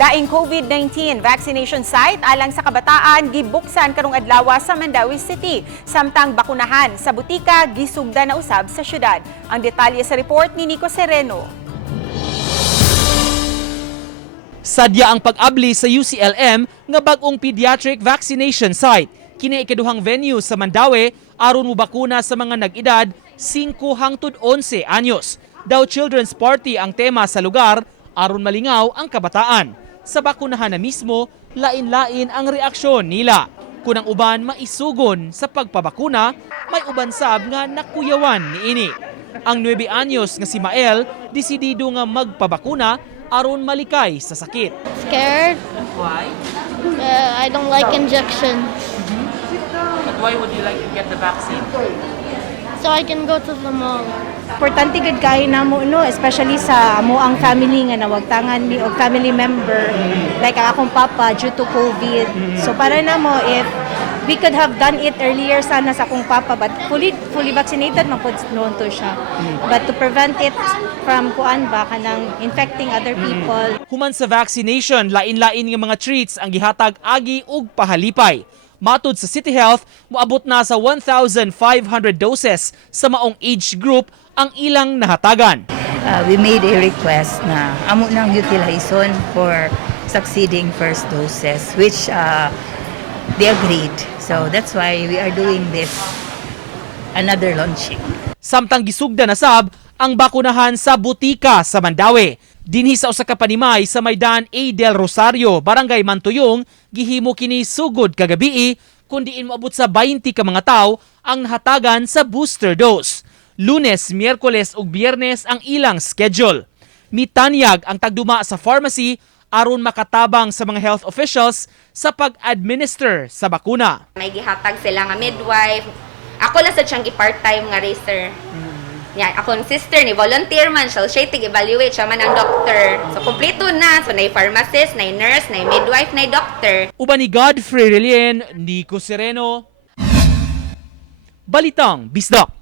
Laing COVID-19 vaccination site alang sa kabataan gibuksan karong adlaw sa Mandaue City. Samtang bakunahan sa butika gisugda na usab sa syudad. Ang detalye sa report ni Nico Sereno. Sadya ang pag-abli sa UCLM nga bag-ong pediatric vaccination site. Kini ikaduhang venue sa Mandaue aron mo bakuna sa mga nag-edad 5 hangtod 11 anyos. Daw children's party ang tema sa lugar aron malingaw ang kabataan. Sa bakunahan na mismo, lain-lain ang reaksyon nila. Kung ang uban maisugon sa pagpabakuna, may uban sab nga nakuyawan niini. Ang 9 anyos nga si Mael, desidido nga magpabakuna aron malikay sa sakit. Scared. Why? I don't like injection. But why would you like to get the vaccine? So I can go to the mall. Importante gid kay namo no, especially sa amo ang family nga nawagtangan mi og family member like ang akong papa due to COVID. So para namo if we could have done it earlier sana sa akong papa but fully vaccinated man pud noon to siya. But to prevent it from kuan ba kanang infecting other people. Human sa vaccination, lain-lain nga mga treats ang gihatag agi ug pahalipay. Matod sa City Health, moabot na sa 1,500 doses sa maong age group ang ilang nahatagan. We made a request na amo nang utilization for succeeding first doses, which they agreed. So that's why we are doing this, another launching. Samtang gisugda na sab ang bakunahan sa butika sa Mandaue. Dinhi sa usa ka panimay sa Maydan A. del Rosario, Barangay Mantuyong, gihimo kini sugod kagabi kun diin moabot sa 20 ka mga tawo ang nahatagan sa booster dose. Lunes, Miyerkules ug Biyernes ang ilang schedule. Mitanyag ang tagduma sa pharmacy aron makatabang sa mga health officials sa pag-administer sa bakuna. May gihatag sila nga midwife. Ako lang sa siyang part-time nga racer. Yan, akong sister ni volunteer man siya tig-evaluate siya man ang doctor. So kompleto na, so nay pharmacist, nay nurse, nay midwife, nay doctor. Uban ni Godfrey Relien, Nico Sereno, Balitang Bisdak.